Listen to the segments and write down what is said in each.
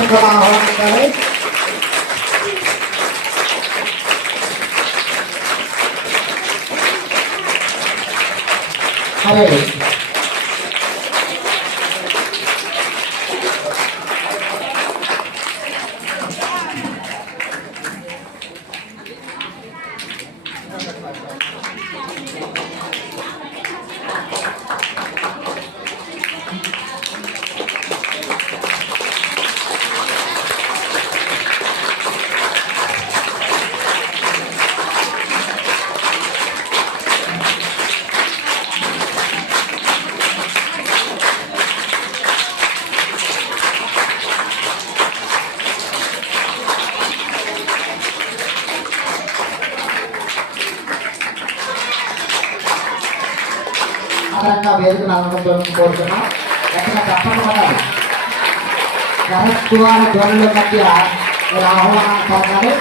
వారిని కూడా ఆహ్వానించాలి. అదే ఆధారంగా వేదికను అనుకుంటూ కోరుతున్నాం. ఎక్కడ తప్పకుండా ప్రభుత్వాల ధ్వనుల మధ్య మీరు ఆహ్వానం పొందాలి.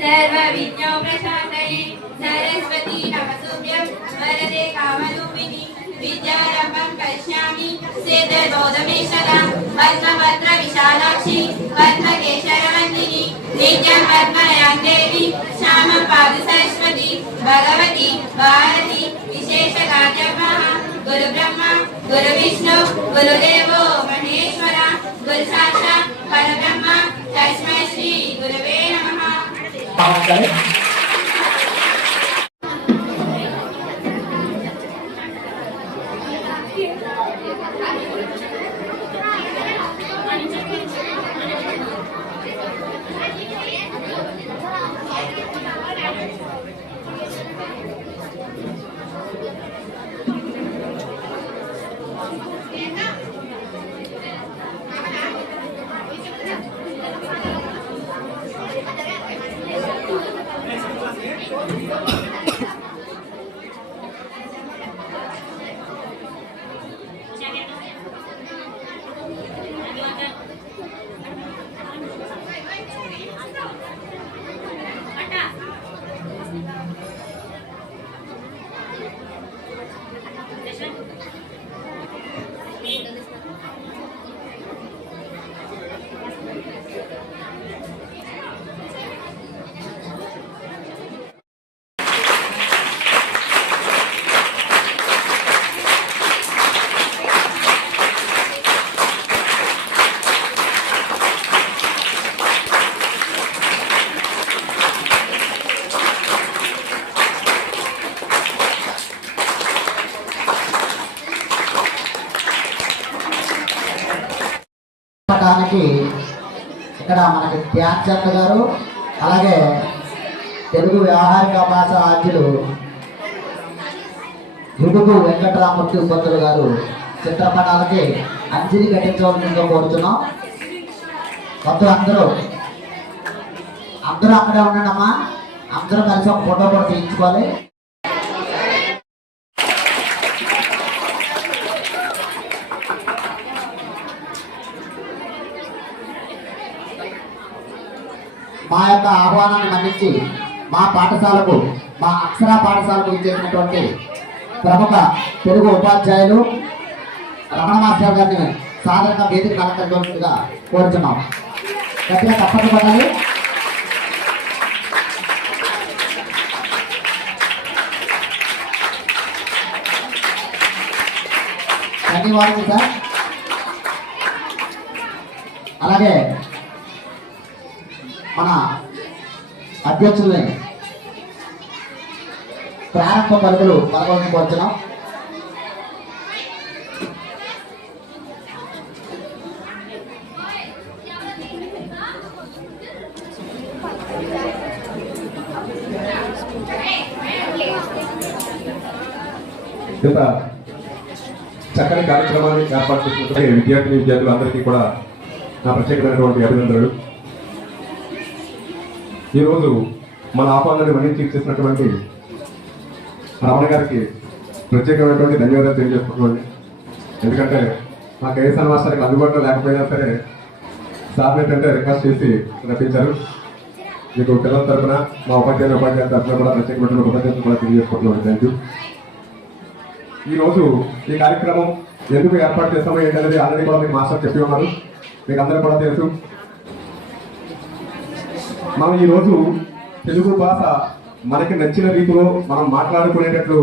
सर्वविद्या प्रशान्तये सरस्वती नमस्तुभ्यं वरदे कामरूपिणि विद्यारम्भं करिष्यामि सिद्धबोधमे सदा पद्मभद्र विशालाक्षि पद्मकेशरवन्दिनि नित्यं पद्मयां देवी श्यामं पाद सरस्वती भगवती भारती विशेषगात्रमः गुरुब्रह्मा गुरुविष्णु गुरुदेवो महेश्वरा गुरुसाक्षात् परब्रह्म तस्मै श्री गुरवे नमः. ఇక్కడ మనకి ధ్యాన్ చంద్ గారు, అలాగే తెలుగు వ్యవహారిక భాష ఆద్యులు యుడుగు వెంకటరామూర్తి పంతులు గారు చిత్రపటాలకి అంజలి కట్టించవలసిందిగా కోరుతున్నాం. మొత్తం అందరూ అక్కడే ఉండండి అమ్మా. అందరూ కలిసి ఒక ఫోటో కూడా తీయించుకోవాలి. మా యొక్క ఆహ్వానాన్ని మన్నించి మా పాఠశాలకు, మా అక్షర పాఠశాలకు ఇచ్చేసినటువంటి ప్రముఖ తెలుగు ఉపాధ్యాయులు రమణ మాస్టర్ గారిని సాధారణ వేదిక అలంకరించవలసిందిగా కోరుతున్నాం. గట్టిగా తప్పక పడాలి. ధన్యవాదాలు సార్. అలాగే మన అధ్యక్షుల్ని ప్రారంభ పలుకులు పలకవలసి కోరుతున్నాం. చక్కని కార్యక్రమాన్ని ఏర్పాటు చేసినటువంటి విద్యార్థులందరికీ కూడా నా ప్రత్యేకమైనటువంటి అభినందనలు. ఈరోజు మన ఆహ్వానాన్ని మన్నించి చేసినటువంటి రమణ గారికి ప్రత్యేకమైనటువంటి ధన్యవాదాలు తెలియజేసుకుంటున్నాను. ఎందుకంటే మా కేఎస్ఆర్ మాస్టర్కి అందుబాటులో లేకపోయినా సరే సార్ ఏంటంటే రిక్వెస్ట్ చేసి రప్పించారు. మీకు పిల్లల తరఫున మా ఉపాధ్యాయుల తరఫున కూడా ప్రత్యేకమైన కృతజ్ఞతలు కూడా తెలియజేసుకుంటున్నాను. Thank you. ఈరోజు ఈ కార్యక్రమం ఎందుకు ఏర్పాటు చేస్తామో ఏంటనేది ఆల్రెడీ కూడా మీకు మాస్టర్ చెప్పి ఉన్నారు, మీకు అందరూ కూడా తెలుసు. మనం ఈరోజు తెలుగు భాష మనకి నచ్చిన రీతిలో మనం మాట్లాడుకునేటట్లు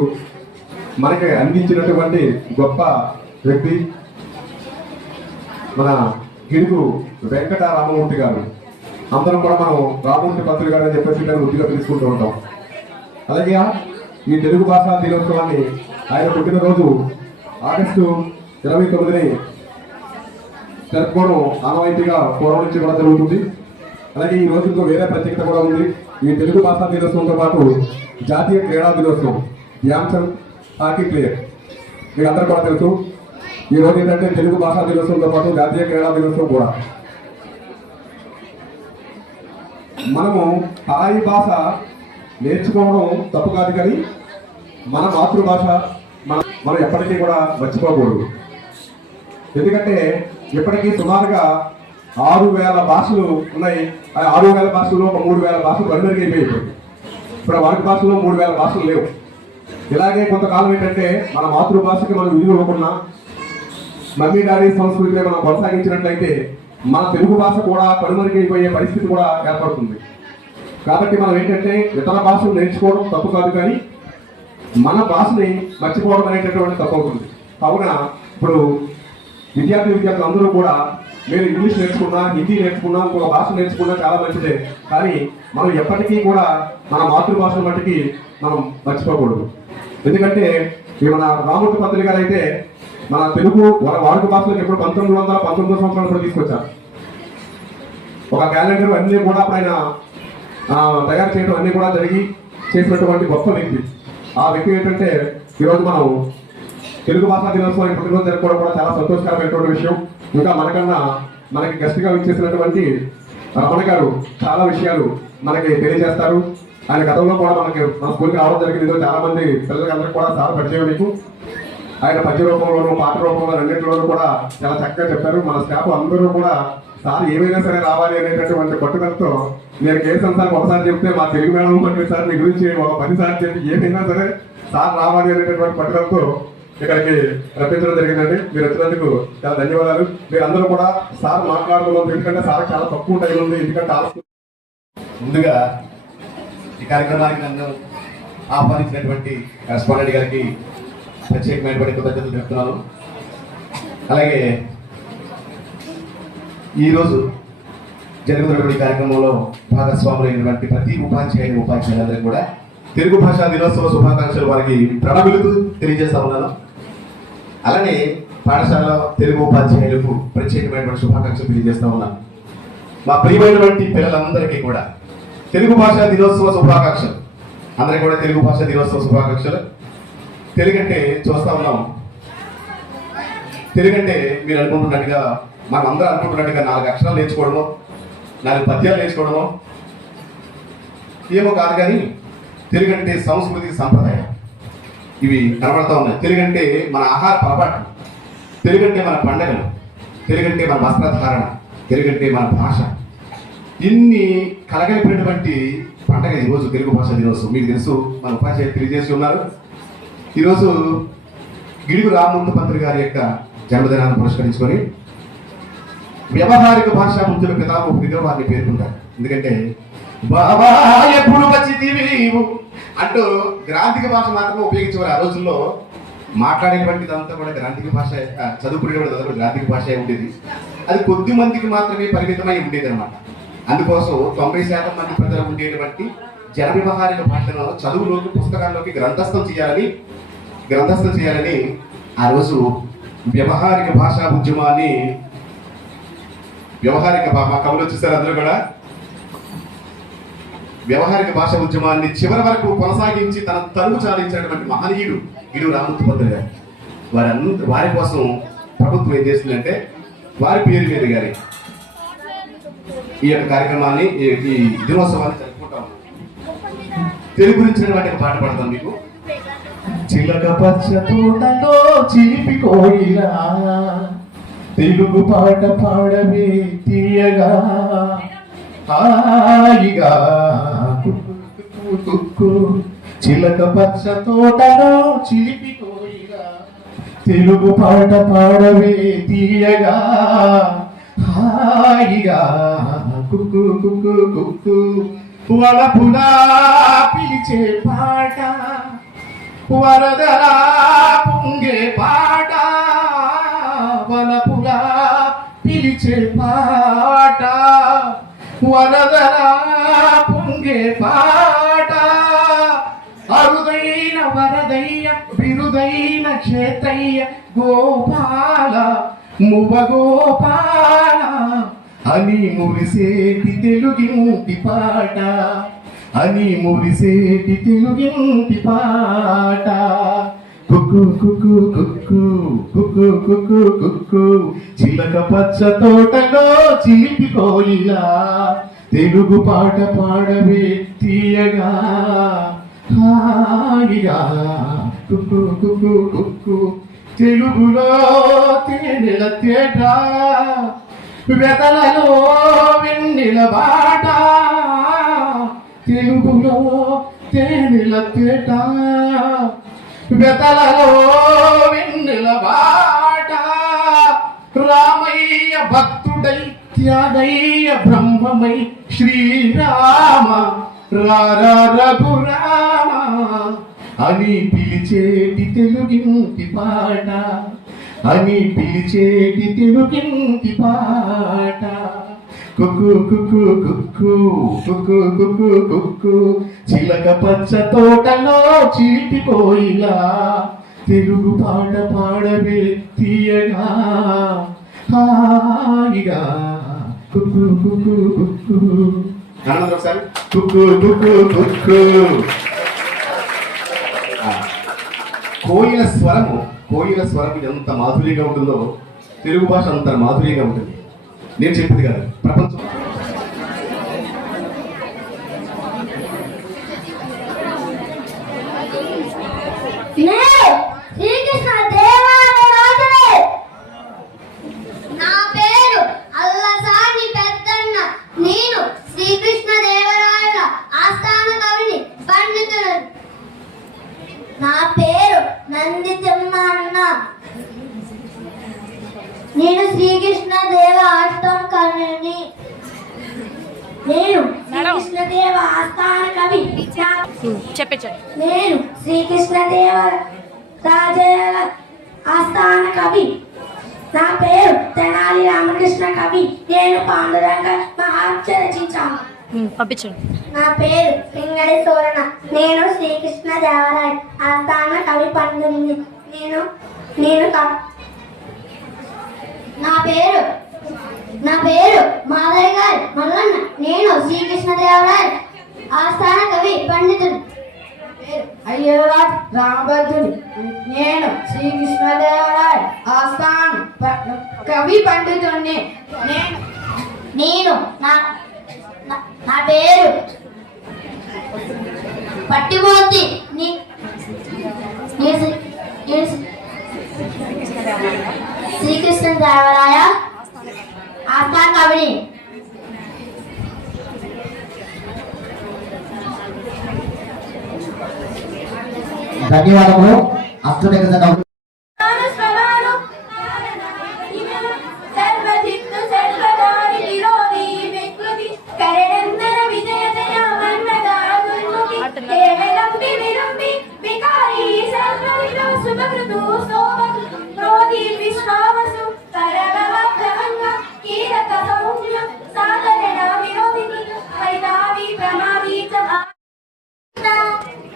మనకి అందించినటువంటి గొప్ప వ్యక్తి మన గిడుగు వెంకట రామమూర్తి గారు. అందరం కూడా మనం రామమూర్తి పంతులు గారు అని చెప్పేసి మేము వృద్ధిగా పిలుచుకుంటూ ఉంటాం. అలాగే ఈ తెలుగు భాషా దినోత్సవాన్ని ఆయన పుట్టినరోజు ఆగస్టు 29ని జరుపుకోవడం ఆనవాయితీగా పూర్వం నుంచి కూడా జరుగుతుంది. అలాగే ఈ రోజు ఇంకో వేరే ప్రత్యేకత కూడా ఉంది. ఈ తెలుగు భాషా దినోత్సవంతో పాటు జాతీయ క్రీడా దినోత్సవం, ధ్యాన్ చంద్ హాకీ ప్లేయర్, మీకు అందరూ కూడా తెలుసు. ఈ రోజు ఏంటంటే తెలుగు భాషా దినోత్సవంతో పాటు జాతీయ క్రీడా దినోత్సవం కూడా. మనము హాయి భాష నేర్చుకోవడం తప్పు కాదు, కానీ మన మాతృభాష మనం ఎప్పటికీ కూడా మర్చిపోకూడదు. ఎందుకంటే ఇప్పటికీ సుమారుగా 6,000 భాషలు ఉన్నాయి. ఆ 6,000 భాషల్లో ఒక 3,000 భాషలు కనుమరుగైపోయాయి. ఇప్పుడు వారి భాషలో 3,000 భాషలు లేవు. ఇలాగే కొంతకాలం ఏంటంటే మన మాతృభాషకి మనం విలువ ఇవ్వకుండా మమ్మీ డాడీ సంస్కృతిని మనం కొనసాగించినట్లయితే మన తెలుగు భాష కూడా కనుమరుగైపోయే పరిస్థితి కూడా ఏర్పడుతుంది. కాబట్టి మనం ఏంటంటే ఇతర భాషలు నేర్చుకోవడం తప్పు కాదు, కానీ మన భాషని మర్చిపోవడం అనేటటువంటి తప్పు అవుతుంది. కావున ఇప్పుడు విద్యార్థులు అందరూ కూడా మీరు ఇంగ్లీష్ నేర్చుకున్నా, హిందీ నేర్చుకున్నా, ఇంకొక భాష నేర్చుకున్నా చాలా మంచిదే, కానీ మనం ఎప్పటికీ కూడా మన మాతృభాషను మట్టికి మనం మర్చిపోకూడదు. ఎందుకంటే మన రామమూర్తి పంతులు గారు అయితే మన తెలుగు వాడుక భాషలకు ఎప్పుడు 1919 సంవత్సరాలు కూడా తీసుకొచ్చారు. ఒక క్యాలెండర్ అన్నీ కూడా ఆయన తయారు చేయడం అన్నీ కూడా జరిగి చేసినటువంటి గొప్ప వ్యక్తి. ఆ వ్యక్తి ఏంటంటే ఈరోజు మనం తెలుగు భాషా దినోత్సవాన్ని పుట్టినరోజు జరుపుకోవడం కూడా చాలా సంతోషకరమైనటువంటి విషయం. ఇంకా మనకి గెస్ట్గా విచ్చేసినటువంటి రమణ గారు చాలా విషయాలు మనకి తెలియజేస్తారు. ఆయన గతంలో కూడా మన స్కూల్కి రావడం జరిగింది. చాలా మంది పిల్లలందరికీ కూడా సార్ పరిచయం మీకు. ఆయన పద్య రూపంలోనూ పాట రూపంలో రెండింటిలోనూ కూడా చాలా చక్కగా చెప్పారు. మన స్టాఫ్ అందరూ కూడా సార్ ఏమైనా సరే రావాలి అనేటటువంటి పట్టుదలతో, నేను కేసు సార్ ఒకసారి చెప్తే మా తెలుగు మేడం అంటే సార్ మీ గురించి ఒక 10 సార్లు చెప్పి ఏమైనా సరే సార్ రావాలి అనేటటువంటి పట్టుదలతో ఇక్కడికి రప్పించడం జరిగిందండి. మీరు వచ్చినందుకు చాలా ధన్యవాదాలు. మీరు అందరూ కూడా సార్ మాట్లాడుతున్నాం, ఎందుకంటే సార్ చాలా తక్కువ టైం ఉంది. ఎందుకంటే ముందుగా ఈ కార్యక్రమానికి నన్ను ఆహ్వానించినటువంటి కరెస్పాండెంట్ గారికి ప్రత్యేకమైనటువంటి కృతజ్ఞతలు చెప్తున్నాను. అలాగే ఈరోజు జరుగుతున్నటువంటి కార్యక్రమంలో భాగస్వాములైనటువంటి ప్రతి ఉపాధ్యాయులందరికీ కూడా తెలుగు భాషా దినోత్సవ శుభాకాంక్షలు వారికి ప్రణమిలుతూ తెలియజేస్తా ఉన్నాను. అలానే పాఠశాల తెలుగు ఉపాధ్యాయులకు ప్రత్యేకమైనటువంటి శుభాకాంక్షలు తెలియజేస్తా ఉన్నాను. మా ప్రియమైనటువంటి పిల్లలందరికీ కూడా తెలుగు భాషా దినోత్సవ శుభాకాంక్షలు. అందరికీ కూడా తెలుగు భాషా దినోత్సవ శుభాకాంక్షలు. తెలుగంటే చూస్తా ఉన్నాం, తెలుగంటే మీరు అనుకుంటున్నట్టుగా మనం అందరూ అనుకుంటున్నట్టుగా 4 అక్షరాలు నేర్చుకోవడమో, 4 పద్యాలు నేర్చుకోవడమో ఏమో కాదు, కానీ తెలుగంటే సంస్కృతి సంప్రదాయం ఇవి కనబడతా ఉన్నాయి. తెలుగంటే మన ఆహార పొరపాటు, తెలుగంటే మన పండగలు, తెలుగంటే మన వస్త్రధారణ, తెలుగంటే మన భాష, ఇన్ని కలగలిపినటువంటి పండగ ఈరోజు తెలుగు భాష దినోత్సవం. మీకు తెలుసు, మన ఉపాధ్యాయులు తెలియజేసి ఉన్నారు. ఈరోజు గిడుగు రామమూర్తి పంతులు గారి యొక్క జన్మదినాన్ని పురస్కరించుకొని వ్యవహారిక భాషా బుద్ధుల పితామహుడిగా వారిని పేర్కొంటారు. ఎందుకంటే బాబా ఎప్పుడు వచ్చితివి అంటూ గ్రాంధిక భాష మాత్రమే ఉపయోగించేవారు. ఆ రోజుల్లో మాట్లాడేటువంటిదంతా కూడా గ్రాంధిక భాష, చదువుకునేటువంటి గ్రాంధిక భాష ఉండేది. అది కొద్ది మందికి మాత్రమే పరిమితమై ఉండేది అనమాట. అందుకోసం 90% మంది ప్రజలు ఉండేటువంటి జన వ్యవహారిక భాషను చదువులోకి, పుస్తకాల్లోకి గ్రంథస్థం చేయాలని ఆ రోజు వ్యవహారిక భాషా ఉద్యమాన్ని, వ్యవహారిక మా కవులు వచ్చేసారు అందరూ కూడా, వ్యవహారిక భాష ఉద్యమాన్ని చివరి వరకు కొనసాగించి తన తరువు చాలించినటువంటి మహనీయుడు గిడుగు రామమూర్తి పంతులు గారు. వారి కోసం ప్రభుత్వం ఏం చేస్తుందంటే వారి పేరు మీద గారి ఈ యొక్క కార్యక్రమాన్ని, ఈ దినోత్సవాన్ని జరుపుకుంటాం. తెలుగు గురించిన వాటికి పాట పాడతాం మీకు. చిలక పచ్చ తోటలో చిలిపి కోయిలా తెలుగు పాట పాడవే తీయగా హాయిగా కుక్కు కుక్కు. చిలక పచ్చ తోటలో చిలిపి కోయిలా తెలుగు పాట పాడవే తీయగా హాయిగా కుక్కు కుక్కు కుక్కు. వలపులా పిలిచే పాట వరదలా పొంగే పాట వలపులా పిలిచే పాట వరదలా పొంగే పాట అరుదైన వరదయ్య బిరుదైన క్షేత్రయ్య గోపాల మువ గోపాల అని మురిసేటి తెలుగింటి పాట అని మురిసేటి తెలుగింటి పాట కుక్కు కుక్కు కుక్కు కుక్కు కుక్కు కుక్కు. చిలక పచ్చ తోటలో చిలిపి కోయిలా తెలుగు పాట పాడవే తీయగా హాయిగా కుక్కు కుక్కు కుక్కు. తెలుగులో తేనెల తేట వెతలలో వెన్నెల బాట తెలుగులో తేనెల తేట వెతలలో వెన్నెల బాట రామయ్య భక్తుడై త్యాగయ్య బ్రహ్మమై శ్రీరామ రారా రఘురామ అని పిలిచేటి తెలుగింటి పాట అని పిలిచేటి తెలుగింటి పాట కుక్కు కుక్కు కుక్కు కుక్కు కుక్కు కుక్కు. చిలక పచ్చ తోటలో చిలిపి కోయిలా తెలుగు పాట పాడవే తీయగా హాయిగా కుక్కు కుక్కు కుక్కు. ఒకసారి కుక్కు కుక్కు కుక్కు. కోయిల స్వరము ఎంత మాధుర్యంగా ఉంటుందో తెలుగు భాష అంత మాధుర్యంగా ఉంటుంది. నేను చెప్పింది కాదు, ప్రపంచం నా పేరు అల్లసాని పెద్దన్న. నేను శ్రీకృష్ణ దేవరాయల ఆస్థాన కవిని పండితుడు. నా పేరు నంది తిమ్మన్న. నేను శ్రీకృష్ణ దేవ ఆస్థాన కవిని. నేను శ్రీకృష్ణ దేవ ఆస్థాన కవి. నేను శ్రీకృష్ణ దేవ రాజల ఆస్థాన కవి. నా పేరు తెనాలి రామకృష్ణ కవి. నేను పాండురంగ మహాత్య రచించాను. పంపించండి. నా పేరు పింగడి సోరణ. నేను శ్రీకృష్ణ దేవరాయ ఆస్థాన కవి పండుని. నేను నా పేరు మాధయ్య గారి మల్లన్న. నేను శ్రీకృష్ణ దేవరాయ ఆస్థాన కవి పండితుడు. అయ్యరాజ్ రామభద్రుడు. నేను శ్రీకృష్ణదేవరాయ ఆస్థాన కవి పండితుడిని. నా పేరు పట్టిమూర్తి. శ్రీకృష్ణ దేవరాయ ఆస్థాన కవిని. ధన్యవాదములు. అష్టుడెక్క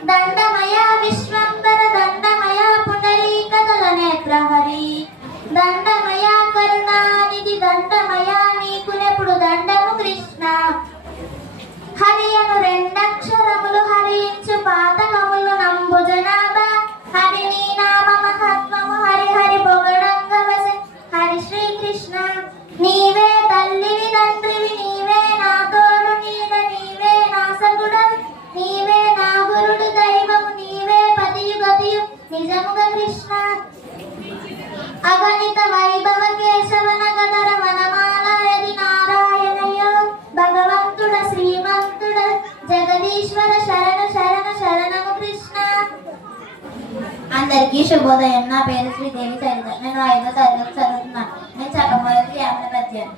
దండమయ విశ్వంబర దండమయ పుండరీకదల నేత్రహరి దండమయ కరుణానిధి దండమయ నీకునెప్పుడు దండము కృష్ణ. హరియను రెండక్షరములు హరించు పాతకములు నంబు జనాభ. హరి నీ నామ మహత్వము హరి హరి పొగడంగవస. హరి శ్రీకృష్ణ నీవే తల్లివి తండ్రివి. నీవే నా తోడు నీడ. నీవే నా సగుడ. నీవే నా గురుడు దైవము. అగణిత వైభవ కేశవన గదర వనమాలయది నారాయణయ భగవంతుడ శ్రీమంతుడ జగదీశ్వర శరణ శరణ శరణము కృష్ణ. అందరికీ శుభోదయం. నా పేరు శ్రీదేవి సరిత. నేను 5వ తరగతి చదువుతున్నాను. నేను చెప్పబోయేది యాభై పద్యాలు.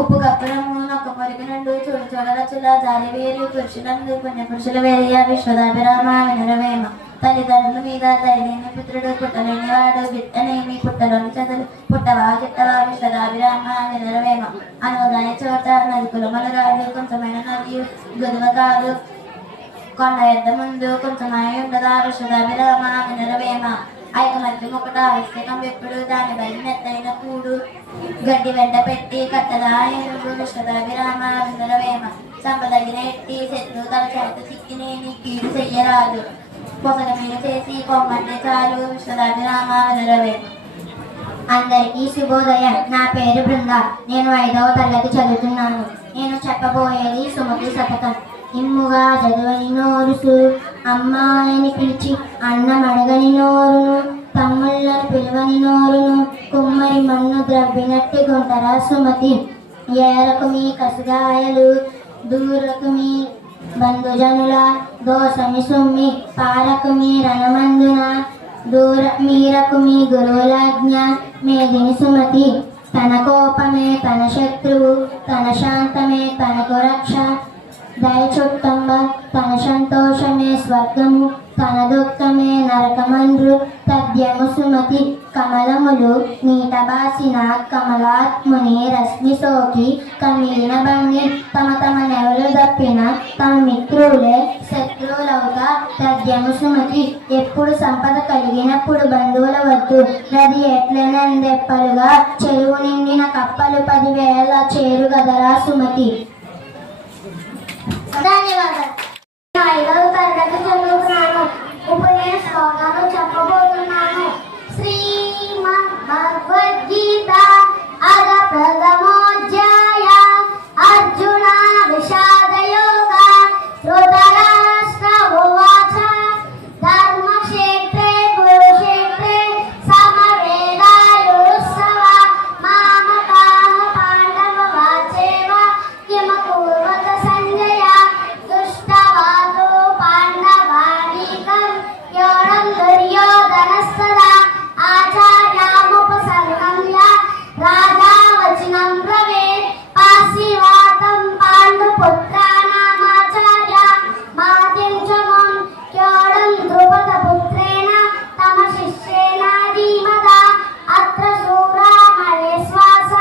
ఉప్పు కప్పురము నొక్క పొరికి నుండు చూడు చూడరచుల జాలి వేరు పురుషులందు పుణ్య పురుషుల వేరియ విశ్వదాభిరామ వినరవేమ. తల్లిదండ్రుల మీద దయలేని పుత్రుడు పుట్టలేని వాడు బిడ్డనేమి పుట్టలోని చదువు పుట్టవా గిట్టవా విశ్వదాభిరామ వినరవేమ. అనుదాని చోట నది కులమల రాదు కొంచెమైన నది గురువ కాదు కొండ ఎద్ద ముందు కొంచెమై ఉండదా విశ్వదాభిరామ వినరవేమ. ఐకమత్యం ఒకట ఆవశ్యకం ఎప్పుడు దాని బయట నెత్తైన కూడు గడ్డి వెంట పెట్టి కట్టదా ఎరుగు విశ్వదాభిరామ వినరవేమ. చంపదగిన ఎట్టి శత్రు తన చేత చిక్కినేని కీడు చెయ్యరాదు పొసగ మీద చేసి పొమ్మంటే చాలు విశ్వదాభిరామ వినరవేమ. అందరికీ శుభోదయం. నా పేరు బృంద. నేను 5వ తరగతి చదువుతున్నాను. నేను చెప్పబోయేది సుమతి శతకం. ఇమ్ముగా చదువని నోరుసు అమ్మాయిని పిలిచి అన్నమడగని నోరును తమ్ముళ్ళను పిలువని నోరును కుమ్మరి మన్ను ద్రవ్వినట్టు గుంటరా సుమతి. ఏరకు మీ కసుగాయలు దూరకు మీ బంధుజనుల దోషమి సుమ్మి పారకు మీ రణమందున మీరకు మీ గురువులాజ్ఞ మేదిని సుమతి. తన కోపమే తన శత్రువు తన శాంతమే తనకు రక్ష దయచుట్టంబ తన సంతోషమే స్వర్గము తన దుఃఖమే నరకమండ్రు తద్యము సుమతి. కమలములు నీట బాసిన కమలాత్ముని రశ్మి సోకి కమిలిన భంగి తమ తమ నెవలు దప్పిన తమ మిత్రులే శత్రువులవుగా తద్యము సుమతి. ఎప్పుడు సంపద కలిగినప్పుడు బంధువుల వద్దు నది ఎట్లనందెప్పలుగా చెరువు నిండిన కప్పలు 10,000 చేరుగదరా సుమతి. ధన్యవాదాలు. 5వ తరగతి చదువుతున్నాను. ఇప్పుడు నేను శ్లోకాలు చెప్పబోతున్నాను. శ్రీమద్ భగవద్గీత అద ప్రథమోధ్యాయ అర్జున విషాద యోగ ధృతరాష్ట్ర ఉవాచ ధర్మక్షేత్రే కురుక్షేత్రే సమవేదాయుత్సవ మామకాః పాండవ వాచేవ కిమకుర్వత సంజయ దుష్టవాదో పాండవానీకం యోరం దుర్యోధనస్తదా ఆచార్యాముపసంగమ్య రాజా వచనం బ్రవీత్ పాశీవాతం పాండుపుత్రానామాచార్య మాతిం చ మం క్యోడం ద్రుపదపుత్రేణ తమ శిష్యేన ధీమదా అత్ర శూరా మహేశ్వాస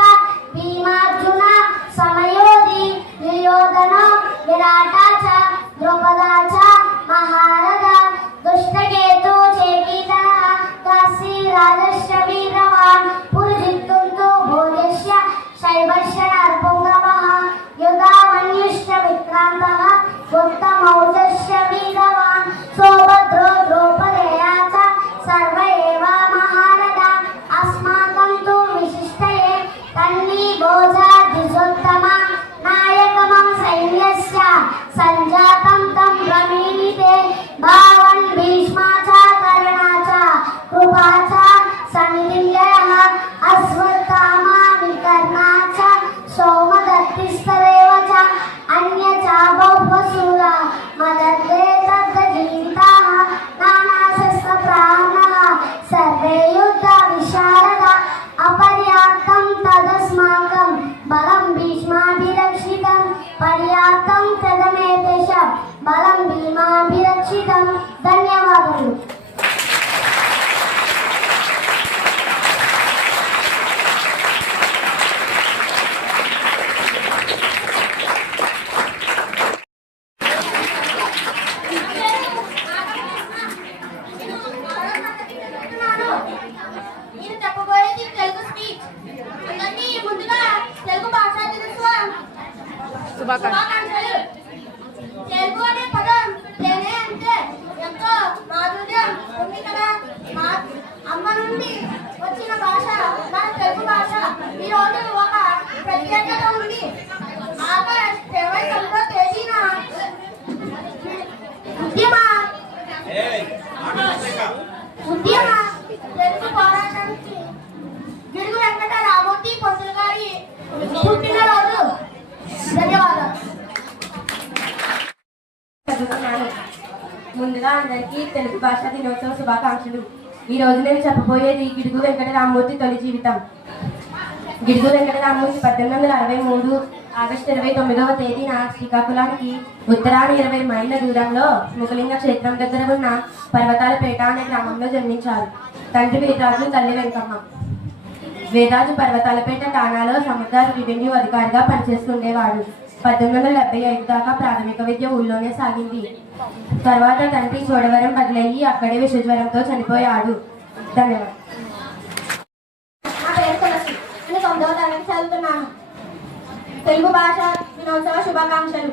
భీమార్జున సమయోధి దుర్యోధన విరాటా చ ద్రౌపదా చ మహారథ దుష్టకేతు చేకీతన కాశీ రాజస్య వీరవాన్ పురుజిత్తుంతు భోజస్య శైవస్య నరపుంగవః యుధామన్యుశ్చ విక్రాంతః ఉత్తమౌజస్య వీరవాన్ సౌభద్రో ద్రౌపదేయా చ సర్వ ఏవ మహారథ అస్మాకం తు విశిష్టయే తన్వి భోజా ద్విజోత్తమ నాయకమం సైన్యస్య సంజాతం తం బ్రహ్మీనితే భావన్ భీష్మా చ కర్ణా చ కృపా చ సమితిల్యః అశ్వత్థామా వికర్ణా చ సోమదత్తిస్తదేవ చ అన్య చ బహువసూరా మదర్దే తద్దజీవితాః నానాశస్త్ర ప్రాణః సర్వే యుద్ధ విశారద అపర్యాప్తం తదస్మాకం బలం భీష్మాభిరక్షితం పర్యాప్తం తదమేతేష బలం భీమాభిరక్షితం. ధన్యవాదాలు. నేను చెప్పబోయేది తెలుగు స్పీచ్. అందరికీ ముందుగా తెలుగు భాషా దినోత్సవం శుభాకాంక్షలు. తెలుగు అనే పదం తేనే అంటే ఎంతో మాధుర్యం ముందుగా అందరికీ తెలుగు భాషా దినోత్సవ శుభాకాంక్షలు. ఈ రోజు నేను చెప్పబోయేది గిడుగు వెంకట రామమూర్తి తొలి జీవితం. గిడుగు వెంకట రామమూర్తి 1863 ఆగస్టు 29వ తేదీన శ్రీకాకుళానికి ఉత్తరాన 20 మైళ్ళ దూరంలో ముఖలింగ క్షేత్రం దగ్గర ఉన్న పర్వతాలపేట అనే గ్రామంలో జన్మించారు. తండ్రి వేదాజు, తల్లి వెంకమ్మ. వేదాజు పర్వతాలపేట ఠాణాలో సముద్ర రెవెన్యూ అధికారిగా పనిచేస్తుండేవాడు. 1875 దాకా ప్రాథమిక విద్య ఊళ్ళోనే సాగింది. తర్వాత తండ్రి చోడవరం బదిలయ్యి అక్కడే విషజ్వరంతో చనిపోయాడు. ధన్యవాదాలు. నా పేరు తులసి. నేను 9వ తరగతి చదువుతున్నాను. తెలుగు భాష దినోత్సవ శుభాకాంక్షలు.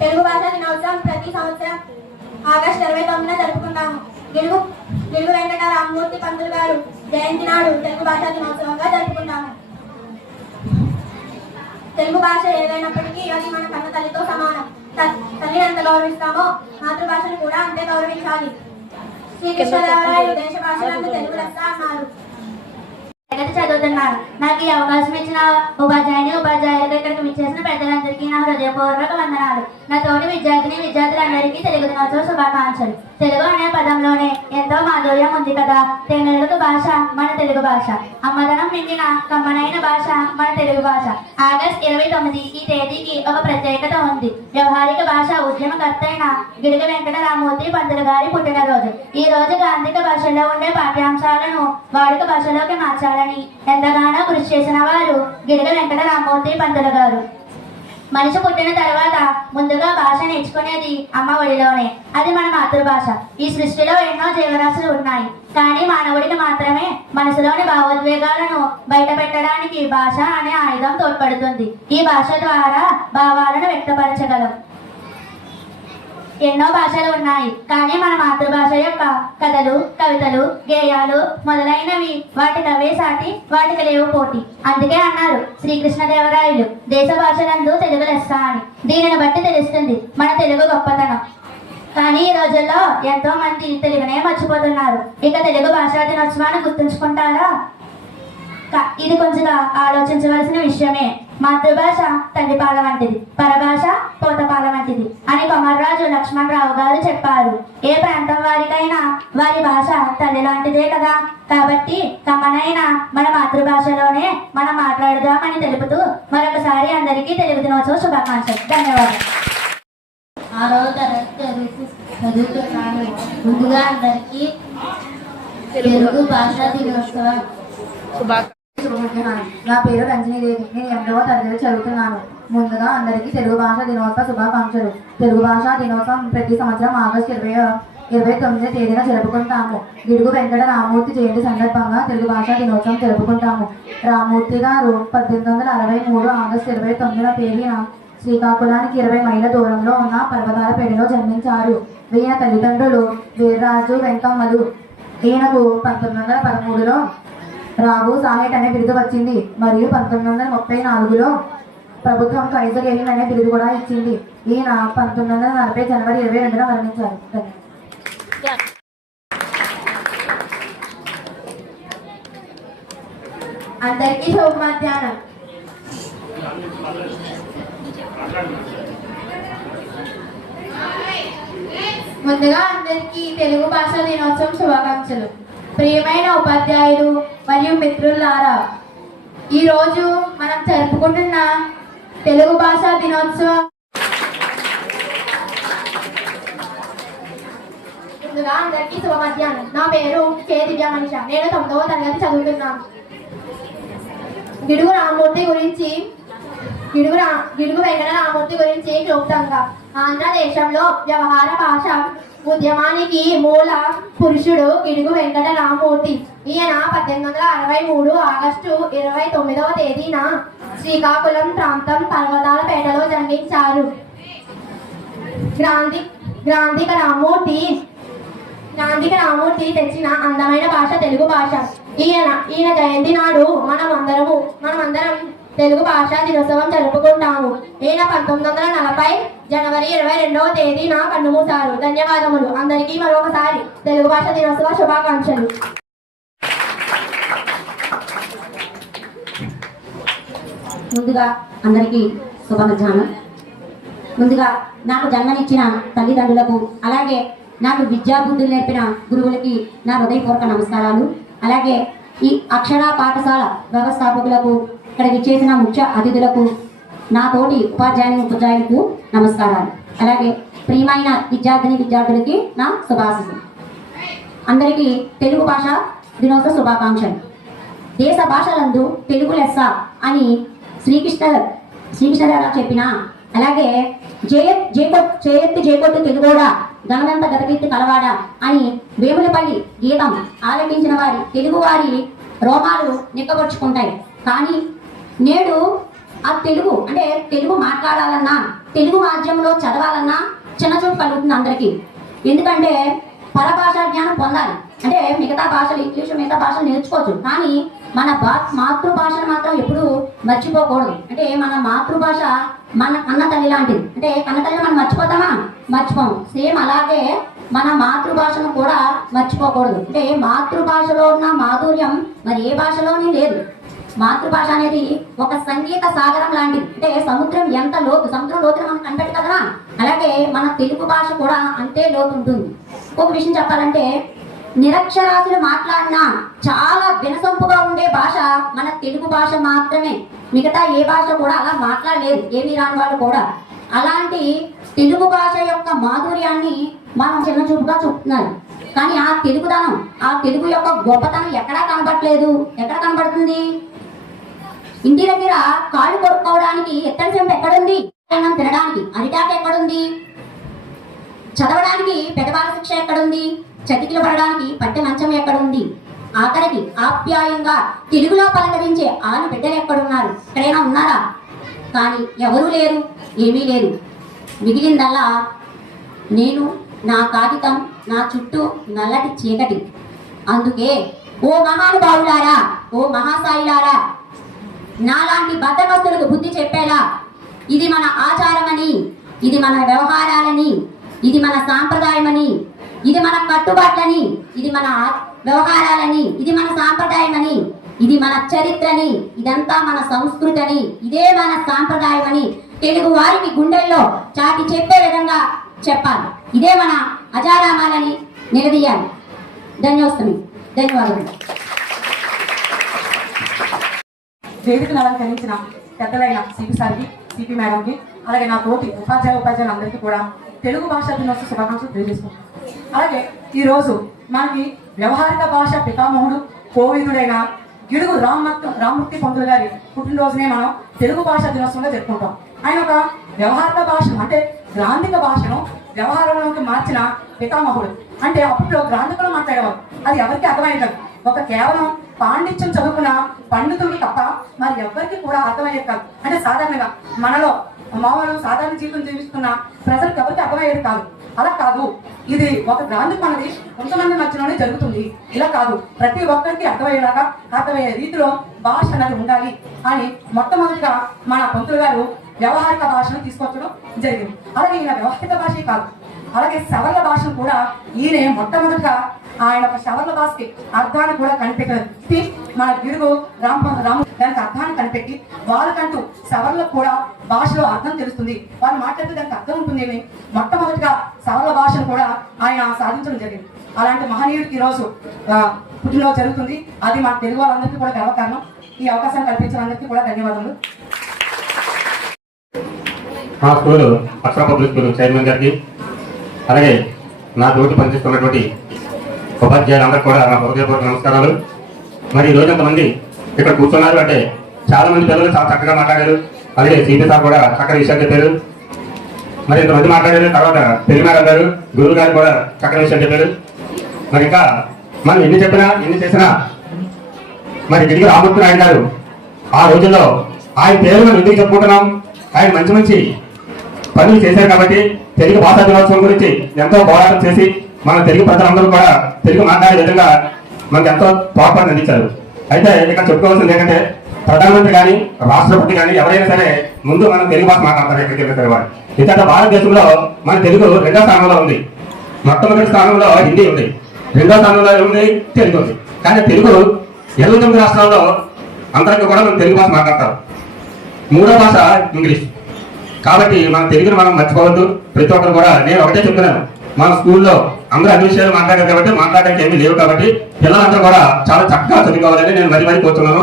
తెలుగు భాష దినోత్సవం ప్రతి సంవత్సరం ఆగస్టు 29న జరుపుకుంటాము. గిడుగు వెంకట రామమూర్తి పంతులు గారు జయంతి నాడు తెలుగు భాషా దినోత్సవంగా జరుపుకుంటాము. తెలుగు భాష ఏదైనప్పటికీ అది మన కన్న తల్లితో సమానం. తల్లిని ఎంత గౌరవిస్తామో మాతృభాషను కూడా అంతే గౌరవించాలి. శ్రీకృష్ణదేవరాయలు దేశ భాషలందు తెలుగు లెస్స అన్నారు. చదువుతున్నాను. నాకు ఈ అవకాశం ఇచ్చిన ఉపాధ్యాయులకు ఇక్కడికి విచ్చేసిన పెద్దలందరికీ నా హృదయపూర్వక వందనాలు. నా తోటి విద్యార్థులందరికీ తెలుగు దినోత్సవ శుభాకాంక్షలు. తెలుగు అనే పదంలోనే ఎంతో మాధుర్యం ఉంది కదా. తెలుగు భాష మన తెలుగు భాష, అమ్మదనం నిండిన కమ్మనైన భాష మన తెలుగు భాష. ఆగస్టు 29 ఈ తేదీకి ఒక ప్రత్యేకత ఉంది. వ్యవహారిక భాష ఉద్యమకర్త అయిన గిడుగు వెంకట రామమూర్తి పంతులు గారి పుట్టినరోజు. ఈ రోజు గాంధిక భాషలో ఉండే పాఠ్యాంశాలను వాడుక భాషలోకి మార్చాలని ఎంతగానో కృషి చేసిన వారు గిడుగు వెంకట రామమూర్తి పంతులు గారు. మనిషి పుట్టిన తర్వాత ముందుగా భాష నేర్చుకునేది అమ్మ ఒడిలోనే. అది మన మాతృభాష. ఈ సృష్టిలో ఎన్నో జీవరాశులు ఉన్నాయి, కానీ మానవుడికి మాత్రమే మనసులోని భావోద్వేగాలను బయట పెట్టడానికి భాష అనే ఆయుధం తోడ్పడుతుంది. ఈ భాష ద్వారా భావాలను వ్యక్తపరచగలం. ఎన్నో భాషలు ఉన్నాయి, కానీ మన మాతృభాష యొక్క కథలు, కవితలు, గేయాలు మొదలైనవి వాటికవే సాటి, వాటికి లేవు పోటీ. అందుకే అన్నారు శ్రీకృష్ణదేవరాయలు దేశ భాషలందు తెలుగు లెస్స అని. దీనిని బట్టి తెలుస్తుంది మన తెలుగు గొప్పతనం. కానీ ఈ రోజుల్లో ఎంతో మంది తెలుగునే మర్చిపోతున్నారు. ఇక తెలుగు భాషా దినోత్సవాన్ని గుర్తుంచుకుంటారా? ఇది కొంచెం ఆలోచించవలసిన విషయమే. మాతృభాష తల్లిపాల వంటిది, పరభాష పోతపాల వంటిది అని కొమర్రాజు లక్ష్మణరావు గారు చెప్పారు. ఏ ప్రాంతం వారికైనా వారి భాష తల్లి లాంటిదే కదా. కాబట్టి కమ్మనైన మన మాతృభాషలోనే మనం మాట్లాడుదామని తెలుపుతూ మరొకసారి అందరికీ తెలుగు దినోత్సవ శుభాకాంక్షలు. ధన్యవాదాలు. 6వ తరగతి చదువుతున్నాను. ముందుగా అందరికీ తెలుగు భాషా దినోత్సవ నా పేరు రంజనీదేవి. నేను 8వ తరగతి చదువుతున్నాను. ముందుగా అందరికీ తెలుగు భాష దినోత్సవ శుభాకాంక్షలు. తెలుగు భాషా దినోత్సవం ప్రతి సంవత్సరం ఆగస్టు 29వ తేదీన జరుపుకుంటాము. గిడుగు వెంకట రామమూర్తి జయంతి సందర్భంగా తెలుగు భాషా దినోత్సవం జరుపుకుంటాము. రామమూర్తి గారు 1863 ఆగస్టు 29వ తేదీన శ్రీకాకుళానికి 20 మైళ్ళ దూరంలో ఉన్న పర్వతాలపేటలో జన్మించారు. ఈయన తల్లిదండ్రులు వీర్రాజు, వెంకమ్మలు. ఈయనకు 1913లో రావు సాహెట్ అనే బిరుదు వచ్చింది మరియు 1934లో ప్రభుత్వం కైజర్ అనే బిరుదు కూడా ఇచ్చింది. ఈయన 1940 జనవరి 22న మరణించారు. అందరికీ శుభ మధ్యాహ్నం. ముందుగా అందరికీ తెలుగు భాషా దినోత్సవం శుభాకాంక్షలు. ప్రియమైన ఉపాధ్యాయులు మరియు మిత్రులారా, ఈరోజు మనం జరుపుకుంటున్న తెలుగు భాషా దినోత్సవం. ముందుగా అందరికీ శుభ మధ్యాహ్నం. నా పేరు కే దివ్య మనిష. నేను 9వ తరగతి చదువుతున్నాను. గిడుగు వెంకట రామమూర్తి గురించి క్లుప్తంగా. ఆంధ్రదేశంలో వ్యవహార భాష ఉద్యమానికి మూల పురుషుడు గిడుగు వెంకట రామమూర్తి. ఈయన 1863 ఆగస్టు 29వ తేదీన శ్రీకాకుళం ప్రాంతం పర్వతాలపేటలో జన్మించారు. గ్రాంధిక రామమూర్తి తెచ్చిన అందమైన భాష తెలుగు భాష. ఈయన జయంతి నాడు మనమందరం తెలుగు భాషా దినోత్సవం జరుపుకుంటాము. ఈయన 1940 జనవరి 22వ తేదీన కన్నుమూశారు. ధన్యవాదములు. అందరికీ మరొకసారి తెలుగు భాష దినోత్సవ శుభాకాంక్షలు. ముందుగా అందరికీ శుభ మధ్యాహ్నం. ముందుగా నాకు జన్మనిచ్చిన తల్లిదండ్రులకు, అలాగే నాకు విద్యాబుద్ధులు నేర్పిన గురువులకి నా హృదయపూర్వక నమస్కారాలు. అలాగే ఈ అక్షర పాఠశాల వ్యవస్థాపకులకు, ఇక్కడ విచ్చేసిన ముఖ్య అతిథులకు, నా తోటి ఉపాధ్యాయులకు నమస్కారాలు. అలాగే ప్రియమైన విద్యార్థులకి నా శుభాశీస్సులు. అందరికీ తెలుగు భాష దినోత్సవ శుభాకాంక్షలు. దేశ భాషలందు తెలుగు లెస్స అని శ్రీకృష్ణదేవరాయలు చెప్పిన, అలాగే జయకొట్టు తెలుగోడా గణదంత గతకీర్తి కలవాడ అని వేములపల్లి గీతం ఆలపించిన వారి తెలుగువారి రోమాలు నిక్కబొచ్చుకుంటాయి. కానీ నేడు ఆ తెలుగు అంటే తెలుగు మాట్లాడాలన్నా, తెలుగు మాధ్యమంలో చదవాలన్నా చిన్నచూపు కలుగుతుంది అందరికీ. ఎందుకంటే పరభాషా జ్ఞానం పొందాలి అంటే మిగతా భాషలు, ఇంగ్లీషు మిగతా భాషలు నేర్చుకోవచ్చు, కానీ మన మాతృభాషను మాత్రం ఎప్పుడు మర్చిపోకూడదు. అంటే మన మాతృభాష మన కన్న తల్లి లాంటిది. అంటే కన్న తల్లిని మనం మర్చిపోతామా? మర్చిపోము. సేమ్ అలాగే మన మాతృభాషను కూడా మర్చిపోకూడదు. అంటే మాతృభాషలో ఉన్న మాధుర్యం మరి ఏ భాషలోనే లేదు. మాతృభాష అనేది ఒక సంగీత సాగరం లాంటిది. అంటే సముద్రం ఎంత లోతు, సముద్రం లోతుని మనం కనిపెట్టు కదా, అలాగే మన తెలుగు భాష కూడా అంతే లోతు ఉంటుంది. ఒక విషయం చెప్పాలంటే, నిరక్షరాస్యులు మాట్లాడినా చాలా వినసొంపుగా ఉండే భాష మన తెలుగు భాష మాత్రమే. మిగతా ఏ భాష కూడా అలా మాట్లాడలేదు, ఏమీ రాని వాళ్ళు కూడా. అలాంటి తెలుగు భాష యొక్క మాధుర్యాన్ని మనం చిన్న చూపుగా చూపుతున్నారు. కానీ ఆ తెలుగుదనం, ఆ తెలుగు యొక్క గొప్పతనం ఎక్కడా కనబడట్లేదు. ఎక్కడ కనబడుతుంది? ఇంటి దగ్గర కాళ్ళు కొట్టుకోవడానికి ఎత్తడి చెంపు ఎక్కడుంది? తినడానికి అరిటాకు ఎక్కడుంది? చదవడానికి పెద్దవాళ్ళ శిక్ష ఎక్కడుంది? చతికిలు పడడానికి పట్టె మంచం ఎక్కడుంది? ఆఖరికి ఆప్యాయంగా తెలుగులో పలకరించే ఆలు బిడ్డలు ఎక్కడున్నారు? ఎక్కడైనా ఉన్నారా? కానీ ఎవరూ లేరు, ఏమీ లేరు. మిగిలిందల్లా నేను, నా కాగితం, నా చుట్టూ నల్లటి చీకటి. అందుకే ఓ మహానుభావులారా, ఓ మహాసాయిలారా, నాలాంటి బద్దకస్తులకు బుద్ధి చెప్పేలా ఇది మన ఆచారమని, ఇది మన వ్యవహారాలని, ఇది మన సాంప్రదాయమని, ఇది మన కట్టుబాట్లని, ఇది మన వ్యవహారాలని, ఇది మన సాంప్రదాయమని, ఇది మన చరిత్రని, ఇదంతా మన సంస్కృతి అని, ఇదే మన సాంప్రదాయం అని తెలుగు వారికి గుండెల్లో చాటి చెప్పే విధంగా చెప్పాలి. ఇదే మన అజారామాలని నిలదీయాలి. ధన్యవాదాలు. వేదికను అలంకరించిన పెద్దలైన సిపి సార్కి, సిపి మేడంకి, అలాగే నా తోటి ఉపాధ్యాయులందరికీ కూడా తెలుగు భాషా దినోత్సవ శుభాకాంక్షలు తెలియజేసుకుంటాం. అలాగే ఈరోజు మనకి వ్యవహారిక భాష పితామహుడు, కోవిదుడైన గిడుగు రామ్మూర్తి పంతులు గారి పుట్టినరోజునే మనం తెలుగు భాషా దినోత్సవంగా జరుపుకుంటాం. ఆయన ఒక వ్యవహారిక భాషను అంటే గ్రాంధిక భాషను వ్యవహారంలోకి మార్చిన పితామహుడు. అంటే అప్పట్లో గ్రాంధికలో మాట్లాడేవారు, అది ఎవరికి అర్థమయ్యేది కాదు. ఒక కేవలం పాండిత్యం చదువుకున్న పండితుడికి తప్ప మరి ఎవరికి కూడా అర్థమయ్యేది కాదు. అంటే సాధారణంగా మనలో మామూలు సాధారణ జీవితం జీవిస్తున్న ప్రజలకు ఎవరికి అర్థమయ్యేది కాదు. అలా కాదు, ఇది ఒక గ్రాంధికం అనేది కొంతమంది మధ్యలోనే జరుగుతుంది. ఇలా కాదు, ప్రతి ఒక్కరికి అర్థమయ్యేలాగా, అర్థమయ్యే రీతిలో భాష అనేది ఉండాలి అని మొట్టమొదటిగా మన పంతులు గారు వ్యవహారిక భాషను తీసుకొచ్చడం జరిగింది. అలాగే ఈయన వ్యవహారిక భాషే కాదు, అలాగే సవర్ణ భాషను కూడా ఈయన మొట్టమొదటిగా ఆయన ఒక సవర్ణ భాషకి అర్థాన్ని కూడా కనిపెట్టి మన గిడుగు రాము దానికి అర్థాన్ని కనిపెట్టి వాళ్ళకంటూ సవర్ణకు కూడా భాషలో అర్థం తెలుస్తుంది, వాళ్ళు మాట్లాడితే దానికి అర్థం ఉంటుంది అని మొట్టమొదటిగా సవర్ణ భాషను కూడా ఆయన సాధించడం జరిగింది. అలాంటి మహనీయుడికి ఈరోజు పుట్టినరోజు జరుగుతుంది. అది మన తెలుగు వాళ్ళందరికీ కూడా గర్వకారణం. ఈ అవకాశాన్ని కల్పించిన అందరికీ కూడా ధన్యవాదాలు. మా స్కూలు అక్షర పబ్లిక్ స్కూల్ చైర్మన్ గారికి, అలాగే నా తోటి పనిచేస్తున్నటువంటి ఉపాధ్యాయులందరికీ కూడా నా హృదయపూర్వక నమస్కారాలు. మరి ఈ రోజు ఎంతమంది ఇక్కడ కూర్చున్నారు అంటే చాలా మంది పిల్లలు చాలా చక్కగా మాట్లాడారు. అలాగే సిపి సార్ కూడా చక్కని విషయాలు చెప్పారు. మరి ఇంతమంది మాట్లాడారు. తర్వాత పెళ్లి మేడం గారు, గురువు గారు కూడా చక్కని విషయాలు చెప్పారు. మరి ఇంకా మనం ఎన్ని చెప్పినా ఎన్ని చేసినా మరి గిడిగి రామ్మూర్తి నాయుడు గారు ఆ రోజుల్లో ఆయన పేరు మనం ఎందుకు చెప్పుకుంటున్నాం? ఆయన మంచి మంచి పనులు చేశారు కాబట్టి తెలుగు భాషా దినోత్సవం గురించి ఎంతో పోరాటం చేసి మన తెలుగు ప్రజలందరూ కూడా తెలుగు మాట్లాడే విధంగా మనకు ఎంతో తోడ్పాటు అందించారు. అయితే ఇక్కడ చెప్పుకోవాల్సింది ఏంటంటే ప్రధానమంత్రి కానీ రాష్ట్రపతి కానీ ఎవరైనా సరే ముందు మనం తెలుగు భాష మాట్లాడతారు. ఎక్కడికి వెళ్ళిన తర్వాత ఇతర భారతదేశంలో మన తెలుగు 2వ స్థానంలో ఉంది. మొట్టమొదటి స్థానంలో హిందీ ఉంది, 2వ స్థానంలో ఉంది తెలుగు ఉంది. కానీ తెలుగు 29 రాష్ట్రాల్లో అందరికీ కూడా మనం తెలుగు భాష మాట్లాడతారు. 3వ భాష ఇంగ్లీష్. కాబట్టి మన తెలుగును మనం మర్చిపోవద్దు. ప్రతి ఒక్కరు కూడా నేను ఒకటే చెప్తున్నాను, మన స్కూల్లో అందరూ అన్ని విషయాలు మాట్లాడారు కాబట్టి మాట్లాడడానికి ఏమీ లేవు కాబట్టి పిల్లలందరూ కూడా చాలా చక్కగా చదువుకోవాలని నేను మరీ కోరుతున్నాను.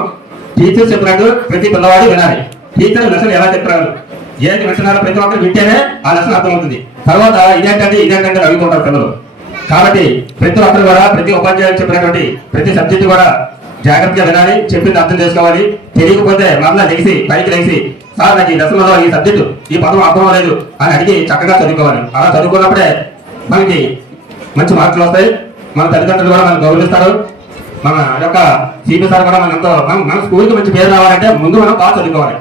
టీచర్స్ చెప్పినట్టు ప్రతి పిల్లవాడు వినాలి. టీచర్ లెసన్ ఎలా చెప్తున్నారు, ఏది వింటున్నారో ప్రతి ఒక్కరు వింటేనే ఆ లెసన్ అర్థమవుతుంది. తర్వాత ఇదేంటంటే అడుగుతుంటారు పిల్లలు. కాబట్టి ప్రతి ఒక్కరు కూడా ప్రతి ఉపాధ్యాయులు చెప్పినటువంటి ప్రతి సబ్జెక్టు కూడా జాగ్రత్తగా వినాలి, చెప్పింది అర్థం చేసుకోవాలి. తెలియకపోతే మరలా పైకి లేచి సార్ నాకు ఈ లెసన్లో ఈ సబ్జెక్టు ఈ పదం అర్థం లేదు అని అడిగి చక్కగా చదువుకోవాలి. అలా చదువుకున్నప్పుడే మనకి మంచి మార్కులు వస్తాయి. మన తల్లిదండ్రులు కూడా మనకు గౌరవిస్తారు. మన యొక్క సిపి సార్ కూడా మన స్కూల్కి మంచి పేరు రావాలంటే ముందు మనం బాగా చదువుకోవాలి.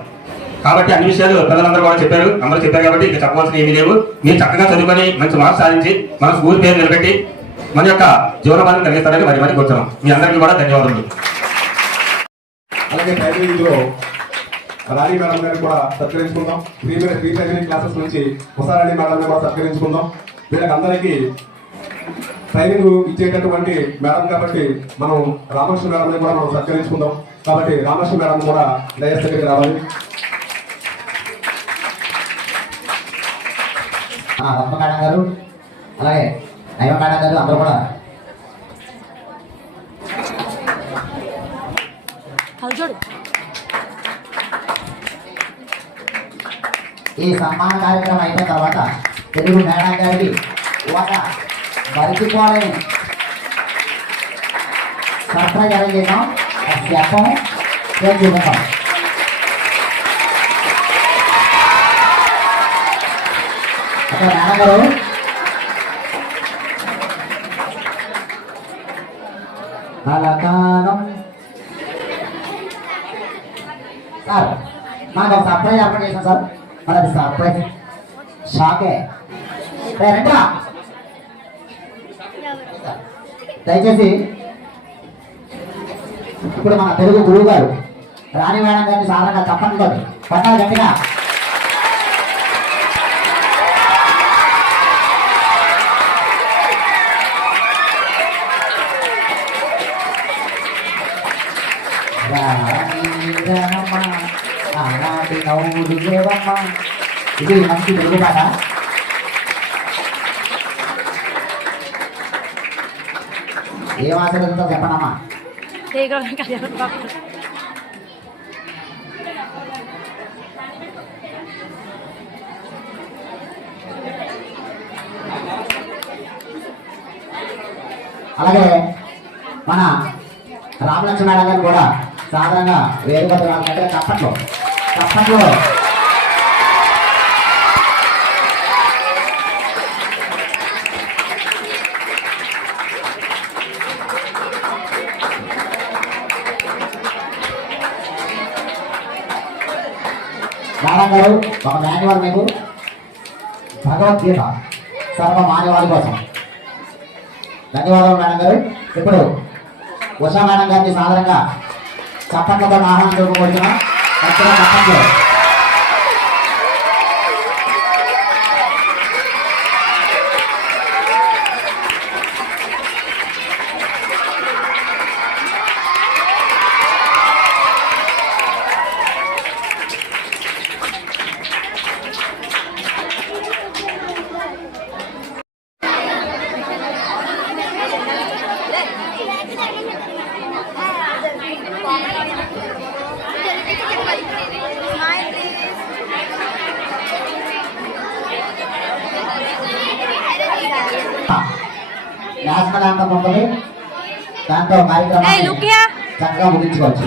కాబట్టి అన్ని విషయాలు పిల్లలందరూ కూడా చెప్పారు, అందరూ చెప్పారు కాబట్టి ఇంకా చెప్పవలసిన ఏమీ లేవు. మీరు చక్కగా చదువుకొని మంచి మార్క్స్ సాధించి మన స్కూల్ పేరు నిలబెట్టి మన యొక్క జీవనోపాధిని కలిగిస్తారని మరి కూర్చున్నాం. మీ అందరికీ కూడా ధన్యవాదాలు. అలాగే ప్రైమరీలో రాణి మేడం గారిని కూడా సత్కరించుకుందాం. ప్రీ ప్రైమరీ క్లాసెస్ నుంచి ఉషారాణి మేడం కూడా సత్కరించుకుందాం. వీళ్ళకి అందరికీ ట్రైనింగ్ ఇచ్చేటటువంటి మేడం కాబట్టి మనం రామకృష్ణ మేడం కూడా మనం సత్కరించుకుందాం. కాబట్టి రామకృష్ణ మేడం కూడా డయస్ దగ్గరికి రావాలి. రత్న మేడం గారు అలాగే నైవ మేడం గారు అందరూ కూడా ఈ సన్మాన కార్యక్రమం అయిపోయిన తర్వాత తెలుగు మేడం గారికి ఒక మరిచిపోలేని సర్ప్రైజ్ అరేంజ్ చేసాం. చెప్పం చూపిస్తాం. అక్కడ మేడం గారు అలకాలం సార్ మాకు ఒక సర్ప్రైజ్ ఏర్పాటు చేసాం సార్. మరి అది సర్ప్రైజ్ షాకే. రండిరా దయచేసి ఇప్పుడు మన తెలుగు గురువు గారు రాణి మేడం గారిని సాధారణంగా తప్పనితో పట్టాలి గట్టిగా. ఇది మంచి తెలుగు పాట. ఏం ఆశీర్వదంతో చెప్పనమ్మా. అలాగే మన రామలక్ష్మి మేడం గారు కూడా సాధారణంగా వేరుపతి వాళ్ళకంటే చప్పట్లో మేడం గారు ఒక మాన్యువల్ మీకు భగవద్గీత సర్వ మానవాళి కోసం. ధన్యవాదాలు మేడం గారు. ఇప్పుడు ఉషా మేడం గారిని సాధారణంగా చప్పట్లతో ఆహ్వానం చేసుకోబడుతున్నాం. చప్పట్లు నేషనల్ యాంథమ్ ఉంటుంది. దాంతో కార్యక్రమాన్ని చక్కగా ముగించుకోవచ్చు.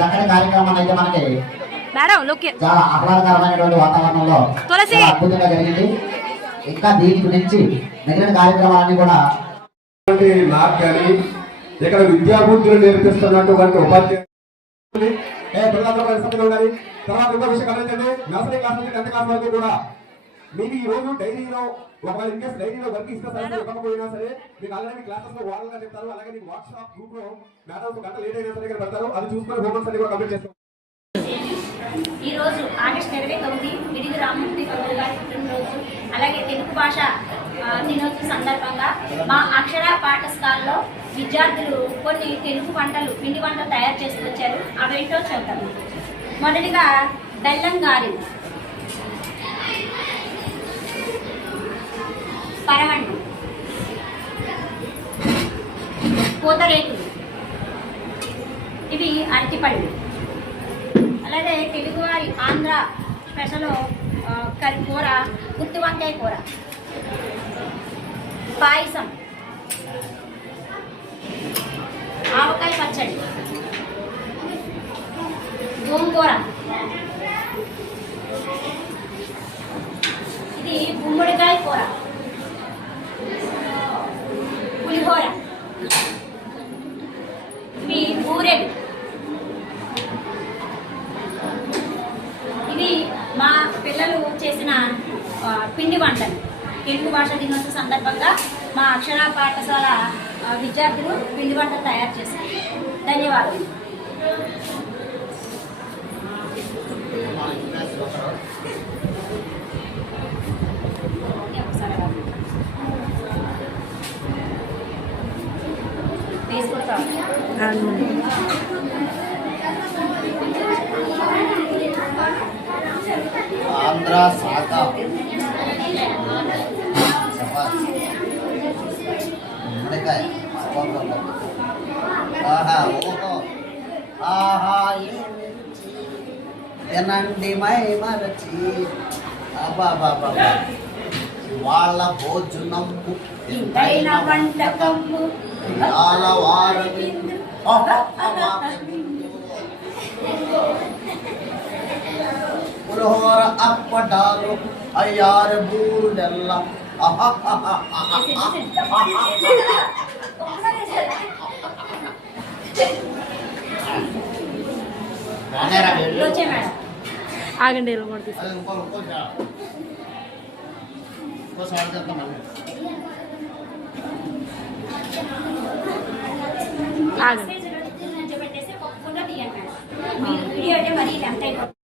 చక్కటి కార్యక్రమాన్ని అయితే మనకి చాలా ఆహ్లాదకరమైనటువంటి వాతావరణంలో అద్భుతంగా జరిగింది. ఇంకా దీని గురించి మిగిలిన కార్యక్రమాలన్నీ కూడా నాకు కానీ ఇక్కడ విద్యాబుద్ధులు నేర్పిస్తున్నటువంటి ఉపాధ్యాయులు ఉండాలి. తర్వాత ఇంకో విషయం గమనించండి, నర్సరీ క్లాస్ నుంచి 10th క్లాస్ వరకు కూడా మీకు ఈ రోజు డైరీలో ఒకవేళ ఇన్కేస్ డైరీలో వర్క్ ఇస్తే సరే ఇవ్వకపోయినా సరే మీకు ఆల్రెడీ క్లాసెస్ లో వారల్గా చెప్తారు. అలాగే మీకు వాట్సాప్ గ్రూప్ లో మేడం గంట లేట్ అయినా సరే పెడతారు. అది చూసుకొని హోంవర్క్స్ అన్ని కూడా కంప్లీట్ చేస్తాం. ఈ రోజు ఆగస్టు 29 పిడిగి రామమూర్తి గౌడ్ గారి పుట్టినరోజు. అలాగే తెలుగు భాష దినోత్సవం సందర్భంగా మా అక్షర పాఠశాలలో విద్యార్థులు కొన్ని తెలుగు పిండి వంటలు తయారు చేసుకొచ్చారు. అవేంటో చెప్తాము. మొదటిగా బెల్లం గారెలు, పరమన్నం, పూతరేకులు, ఇవి అరటిపళ్ళు. అలాగే తెలుగువారి ఆంధ్ర స్పెషల్ కూర గుత్తి వంకాయ కూర, పాయసం, ఆవకాయ పచ్చడి, గోంగూర, ఇది గుమ్మడికాయ కూర, పులిహోర, ఇవి బూరెలు. ఇవి మా పిల్లలు చేసిన పిండి వంటలు. తెలుగు భాష దినోత్సవ సందర్భంగా మా అక్షర పాఠశాల విద్యార్థులు పిండి వంటలు తయారు చేశారు. ధన్యవాదాలు. ఆంధ్ర శాఖ గుమ్మడికాయ. ఆహా ఓహో ఆహా తినండి మై మరచి అబాబాబా వాళ్ళ భోజనము ఇంతైన వంటకము వారు పులిహోర అప్పటాలు అయ్యారు బూరెల్ల ఆగండి. వీడియో అంటే మరీ లెంత్ అయిపోతుంది.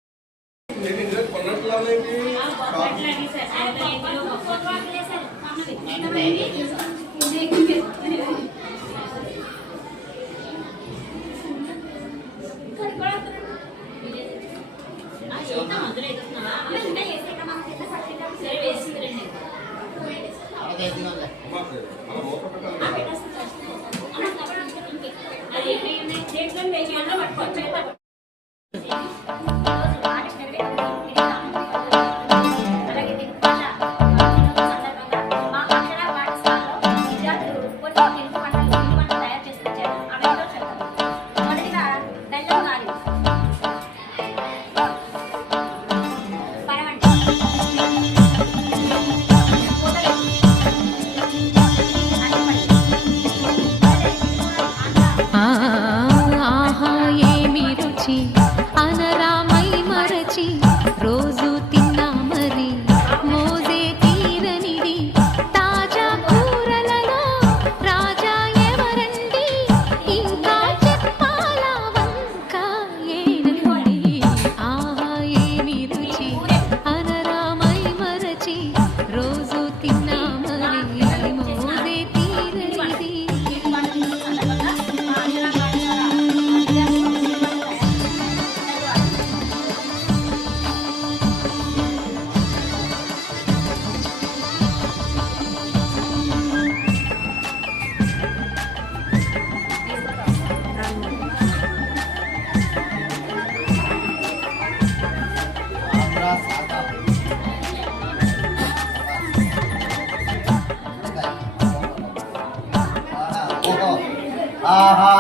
ఆహా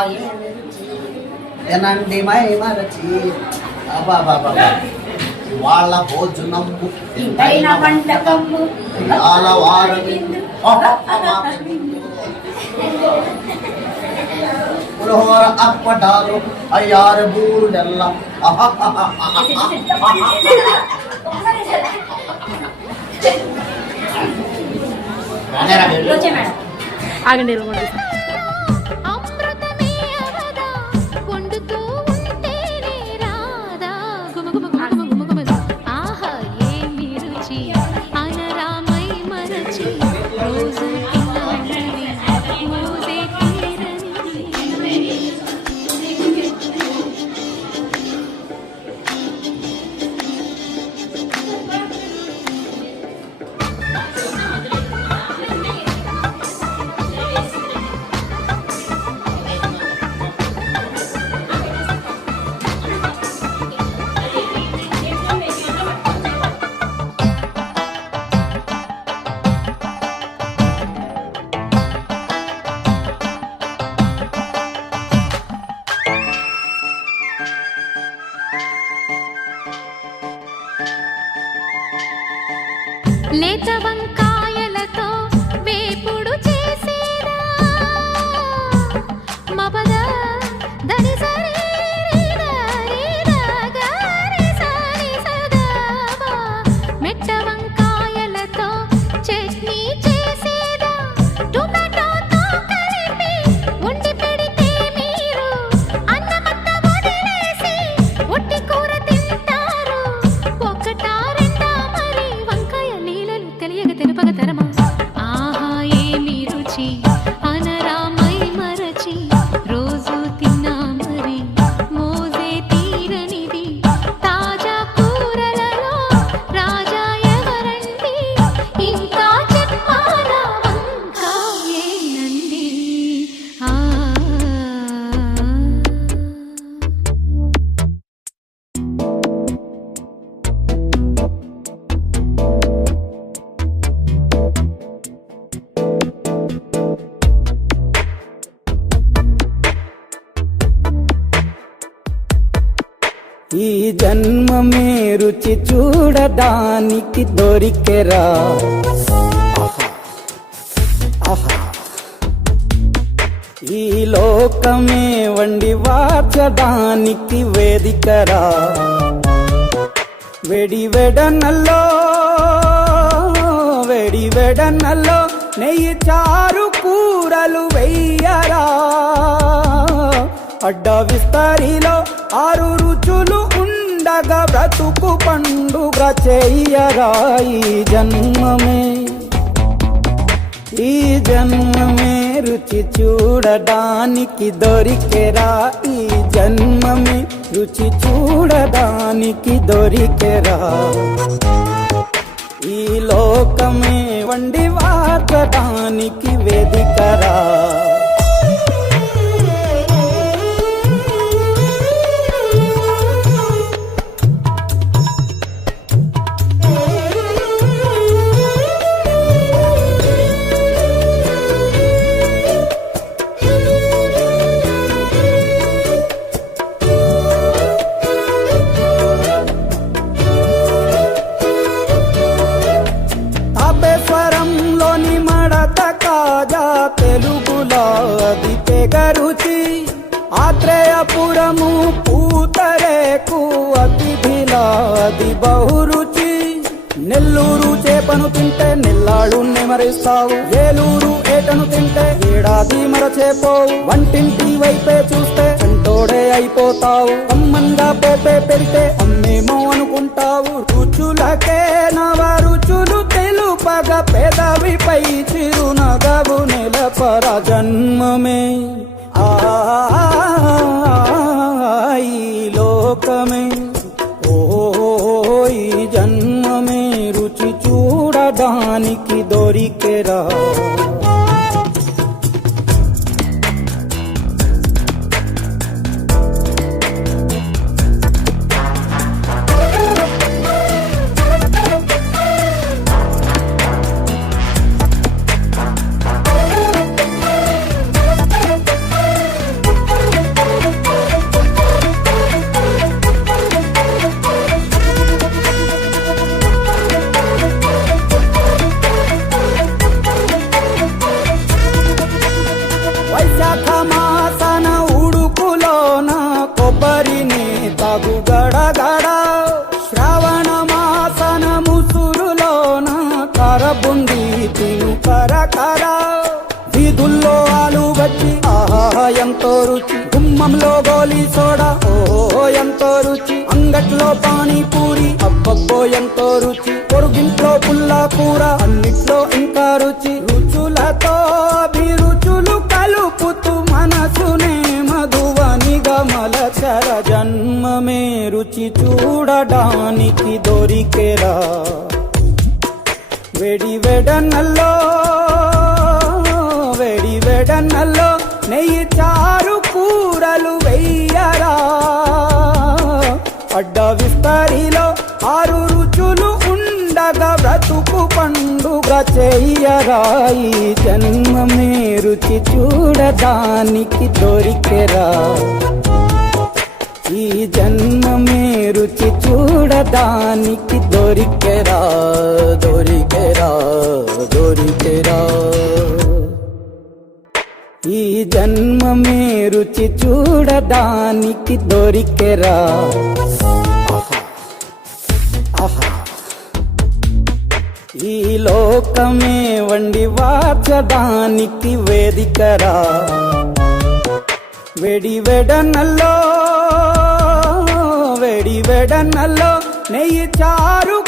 తినండి మై మరచి అబాబాబా వాళ్ళ భోజనము ఇంతైన వంటకము వారు పులిహోర అప్పటాలు అయ్యారు బూరెల్ల ఆగండి. ఈ జన్మమే రుచి చూడడానికి దొరికెరా. ఈ లోకమే వండి వార్చడానికి వేదికరా. వెడి వెడనల్లో నెయ్యి చారు కూరలు వెయ్యరా. అడ్డ విస్తరిలో 6 రుచులు ఉండగా బ్రతుకు పండుగ చెయ్యరా. ఈ జన్మమే రుచి చూడడానికి దొరికెరా. ఈ జన్మమే రుచి చూడడానికి దొరికెరా. ఈ లోకమే వండి వార్చడానికి వేదికరా. తాపేశ్వరంలోని మడత కాజా తెలుగులో అది తెగ రుచి. ఆత్రేయపురము పూతరేకు అతిథిలా అది బహురుచి. నెల్లూరు చేపను తింటే నెల్లాళ్ళు నెమరిస్తావు. ఏలూరు ఏటను తింటే ఏడాది మరచేపోవు. వంటింటి వైపే చూస్తే చెంటోడే అయిపోతావు. అమ్మంగా పోపే పెడితే అమ్మేమో అనుకుంటావు. రుచులకే నవ రుచులు తెలుపగ పెదవిపై చిరునగవు నెలపర. జన్మమే ఈ లోకమే ఈ జన్మమే రుచి చూడడానికి దొరికెరా. వైశాఖ మాసన ఉడుకులోన కొబ్బరిని తగు గడగడ. శ్రావణ మాసన ముసురులోన కరబుంది తిను కరకర. వీధుల్లో ఆలు వచ్చి ఆహా ఎంతో రుచి. గుమ్మంలో గోలీ సోడా ఓ ఎంతో రుచి. అంగట్లో పానీపూరి అబ్బబ్బో ఎంతో రుచి. పొరుగింట్లో పుల్లా కూర అన్నిట్లో ఇంకా రుచి. రుచులతో అభిరుచులు కలుపుతూ మనసునే మధువనిగా మలచర. జన్మమే రుచి చూడడానికి దొరికెరా. వెడి వెడనల్లో నెయ్యి చారు కూరలు వెయ్యరా. అడ్డ విస్తరిలో 6 రుచులు ఉండగా బ్రతుకు పండుగ చెయ్యరా. ఈ జన్మమే రుచి చూడడానికి దొరికెరా. ఈ జన్మమే రుచి చూడడానికి దొరికెరా. ఈ జన్మమే రుచి చూడడానికి దొరికెరా. ఈ లోకమే వండి వార్చడానికి వేదికరా. వెడి వెడనల్లో నెయ్యి చారు